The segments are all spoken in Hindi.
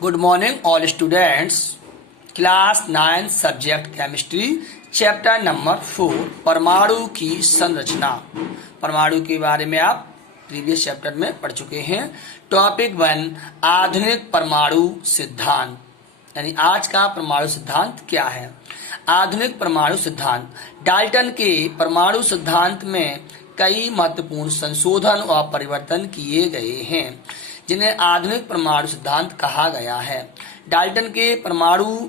Good morning all students. Class 9 subject chemistry chapter number 4 परमाणु की संरचना। परमाणु के बारे में आप प्रीवियस चैप्टर में पढ़ चुके हैं। टॉपिक 1 आधुनिक परमाणु सिद्धांत, यानी आज का परमाणु सिद्धांत क्या है। आधुनिक परमाणु सिद्धांत डाल्टन के परमाणु सिद्धांत में कई महत्वपूर्ण संशोधन और परिवर्तन किए गए हैं, जिन्हें आधुनिक परमाणु सिद्धांत कहा गया है। डाल्टन के परमाणु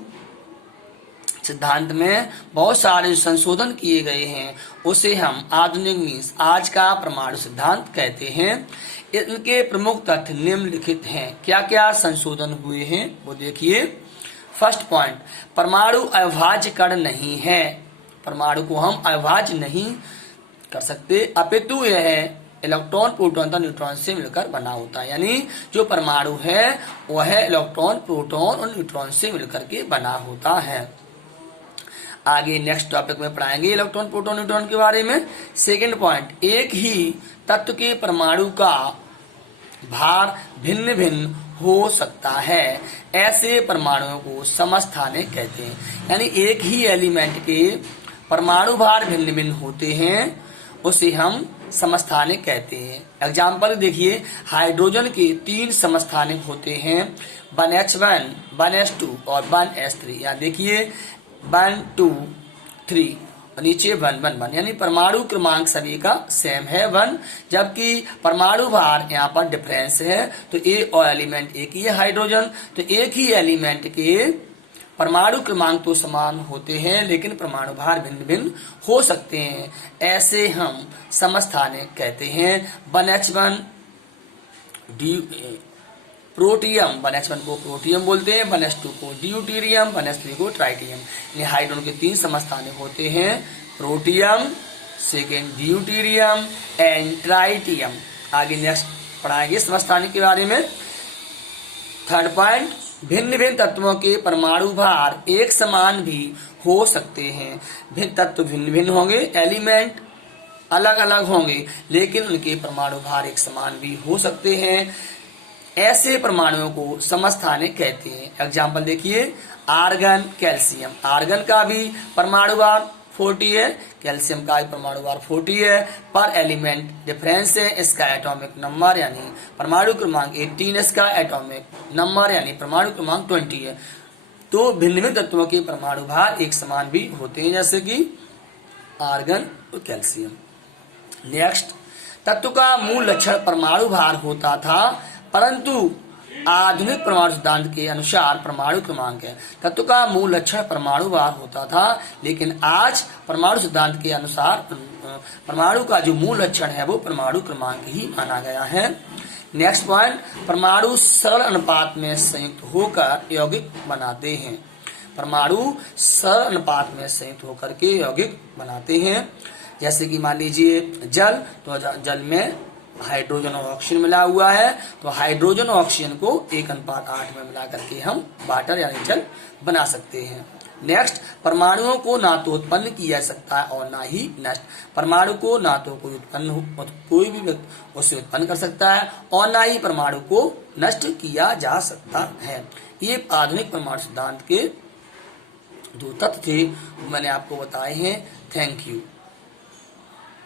सिद्धांत में बहुत सारे संशोधन किए गए हैं, उसे हम आधुनिक मीन्स आज का परमाणु सिद्धांत कहते हैं। इनके प्रमुख तथ्य निम्नलिखित हैं। क्या क्या संशोधन हुए हैं वो देखिए। फर्स्ट पॉइंट, परमाणु अविभाज्य कण नहीं है। परमाणु को हम अविभाज्य नहीं कर सकते, अपितु यह इलेक्ट्रॉन प्रोटॉन तथा न्यूट्रॉन से मिलकर बना होता है। यानी जो परमाणु है वह इलेक्ट्रॉन प्रोटॉन और न्यूट्रॉन से मिलकर के बना होता है। आगे नेक्स्ट टॉपिक में पढ़ाएंगे इलेक्ट्रॉन प्रोटॉन न्यूट्रॉन के बारे में। सेकंड पॉइंट, एक ही तत्व के परमाणु का भार भिन्न भिन्न हो सकता है। ऐसे परमाणुओं को समस्थानिक कहते हैं। यानी एक ही एलिमेंट के परमाणु भार भिन्न भिन्न होते हैं, उसे हम समस्थानिक कहते हैं। एग्जाम्पल देखिए, हाइड्रोजन के 3 समस्थानिक होते हैं, 1s1, 1s2 और 1s3। यहाँ देखिए 1 2 3 और नीचे 1 1 1, यानी परमाणु क्रमांक सभी का सेम है 1, जबकि परमाणु भार यहाँ पर डिफरेंस है। तो ए और एलिमेंट एक ही है हाइड्रोजन, तो एक ही एलिमेंट के परमाणु क्रमांक तो समान होते हैं लेकिन परमाणु भार भिन्न भिन्न हो सकते हैं। ऐसे हम समस्थानिक कहते हैं। 1s1 प्रोटियम, 1s1 को प्रोटियम बोलते हैं, 1s2 को ड्यूटेरियम, 1s3 को ट्राइटियम। यानी हाइड्रोजन के 3 समस्थानिक होते हैं, protium, second deuterium and tritium. आगे नेक्स्ट पढ़ाएंगे समस्थानिक के बारे में। थर्ड पॉइंट, भिन्न भिन्न तत्वों के परमाणु भार एक समान भी हो सकते हैं। भिन्न तत्व भिन्न भिन्न होंगे, एलिमेंट अलग अलग होंगे, लेकिन उनके परमाणु भार एक समान भी हो सकते हैं। ऐसे परमाणुओं को समस्थानिक कहते हैं। एग्जाम्पल देखिए, आर्गन, कैल्शियम। आर्गन का भी परमाणु भार 40 है, कैल्शियम का परमाणु भार 40 है, पर एलिमेंट डिफरेंस है। इसका एटॉमिक नंबर यानी परमाणु क्रमांक 18, इसका एटॉमिक नंबर यानी परमाणु क्रमांक 20 है। तो भिन्न भिन्न तत्वों के परमाणु भार एक समान भी होते हैं, जैसे कि आर्गन और कैल्शियम। नेक्स्ट, तत्व का मूल लक्षण परमाणु भार होता था, परंतु आधुनिक परमाणु सिद्धांत के अनुसार परमाणु क्रमांक है। तत्व का मूल लक्षण परमाणु भार होता था, लेकिन आज परमाणु सिद्धांत के अनुसार परमाणु का जो मूल लक्षण है वो परमाणु क्रमांक ही माना गया है। नेक्स्ट पॉइंट, परमाणु सरल अनुपात में संयुक्त होकर यौगिक बनाते हैं। परमाणु सरल अनुपात में संयुक्त होकर के यौगिक बनाते हैं। जैसे कि मान लीजिए जल, तो जल में हाइड्रोजन और ऑक्सीजन मिला हुआ है, तो हाइड्रोजन और ऑक्सीजन को 1:8 में मिला करके हम वाटर यानी जल बना सकते हैं। नेक्स्ट, परमाणुओं को ना तो उत्पन्न किया जा सकता है और ना ही नष्ट। परमाणु को ना तो कोई भी व्यक्ति उसे उत्पन्न कर सकता है और ना ही परमाणु को नष्ट किया जा सकता है। ये आधुनिक परमाणु सिद्धांत के 2 तत्व थे, मैंने आपको बताए हैं। Thank you.